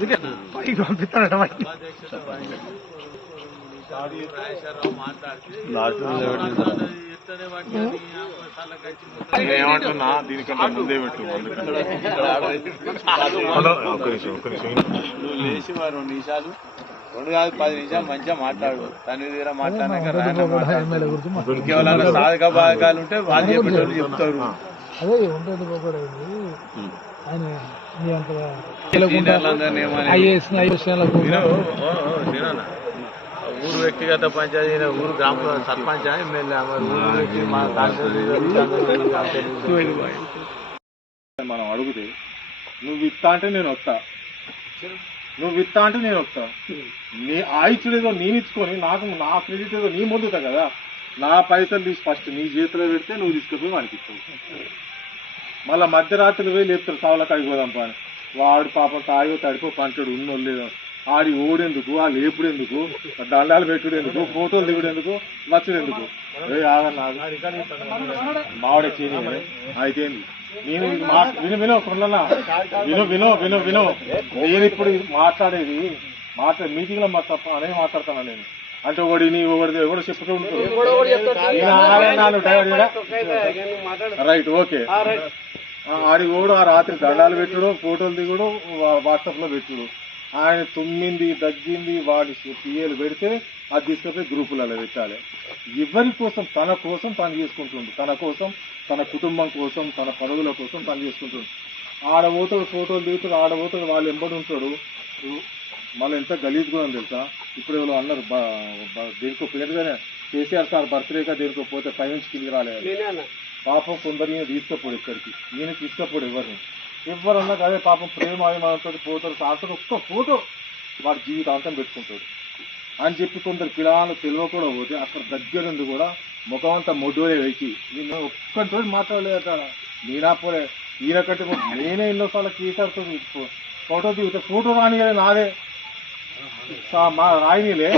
అందుకే పైకి పంపిస్తాడట ఏమంటున్నా దీనికంటే ముందే పెట్టు నువ్వు లేచి 2 నిమిషాలు 2 కాదు 10 నిమిషాలు మంచిగా మాట్లాడు. తను దగ్గర మాట్లాడినాక ఇంకేమైనా సాధక బాధకాలు ఉంటే వాళ్ళు చెప్పేటోళ్ళు చెప్తారు. ఊరు వ్యక్తిగత పంచాయతీ, ఊరు గ్రామ సర్పంచ్ ఎమ్మెల్యే ఊరు వ్యక్తి మనం అడిగితే నువ్వు ఇస్తా అంటే నేను వస్తా, నువ్వు ఇస్తా అంటే నేను వస్తా. నీ ఆయుష్యుడు ఏదో నేను ఇచ్చుకొని నాకు నా క్రెడిట్ ఏదో నీ పొందుతా కదా. నా పైసలు తీసి ఫస్ట్ నీ చేతిలో పెడితే నువ్వు తీసుకుపోయి వాడికి ఇస్తావు. మళ్ళీ మధ్యరాత్రులు పోయి లేపుతారు సావుల కడిగిపోదాం పని. వాడు పాపం తాగో తడిపో పంటడు ఉన్నోళ్ళు లేదు. ఆడి ఓడెందుకు, ఆ లేపుడెందుకు, దండాలు పెట్టుడెందుకు, ఫోటోలు దిగుడెందుకు, వచ్చుడెందుకు? మావాడే చేయని అయితే నేను విను కొన్నా విను విను విను విను నేను ఇప్పుడు మాట్లాడేది మీటింగ్ లో తప్ప అనే మాట్లాడతాను నేను. అంటే ఒకడిని ఒకటి చెప్తూ ఉంటాడు. Right okay. ఆడి కూడా ఆ రాత్రి దండాలు పెట్టుడు, ఫోటోలు దిగుడు, వాట్సాప్ లో పెట్టుడు. ఆయన తుమ్మింది దగ్గింది వాడి పిఏలు పెడితే అది తీసుకుపోయి గ్రూపులలో పెట్టాలి. ఎవరి కోసం తన కోసం పని చేసుకుంటుండు, తన కోసం తన కుటుంబం కోసం తన పనుల కోసం పని చేసుకుంటుండు. ఆడబోతాడు ఫోటోలు దిగుతాడు, ఆడబోతాడు వాళ్ళు ఎంబడి ఉంటాడు. మళ్ళీ ఎంత గలీజ్ కూడా తెలుసా. ఇప్పుడు ఎవరు అన్నారు దేనికో పేరుగానే కేసీఆర్ సార్ బర్త్డేగా దేనికో పోతే పైనుంచి కిందికి రాలేదు. పాపం కొందరిని తీసుకపోడు ఇక్కడికి, నేను తీసుకపోడు ఎవరన్నా అదే పాపం ప్రేమ అభిమానంతో పోతాడు. సార్తో ఒక్క ఫోటో వాడి జీవితాంతం పెట్టుకుంటాడు అని చెప్పి కొందరు పిల్లలు తెలియకుండా పోతే అక్కడ దగ్గరుండి కూడా ముఖం అంతా మొడ్డోలే వెచ్చి నేను ఒక్కరితో మాట్లాడలేదట. నేనా పోలే ఈయన కంటే నేనే ఎన్నోసార్లు కేసీఆర్తో ఫోటో దిగుతా. ఫోటో రాని నాదే మా రాయినీలే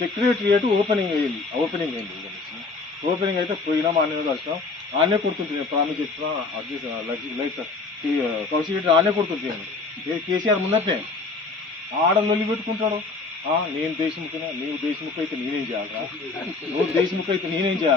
సెక్రటరియట్ ఓపెనింగ్ అయింది. ఓపెనింగ్ అయితే పోయినా మా అన్నీ కలిసినాం. ఆనే కొడుతుంటే ప్రామిస్ చెప్తున్నా లైక్ కౌశిక్ ఆనే కొడుతుంటాను. కేసీఆర్ ముందటే ఆడలొల్లి పెట్టుకుంటాడు. నేను దేశముఖినా, నీవు దేశముఖ అయితే నేనేం చేయాలరా, నువ్వు దేశముఖ అయితే నేనేం చేయాలి?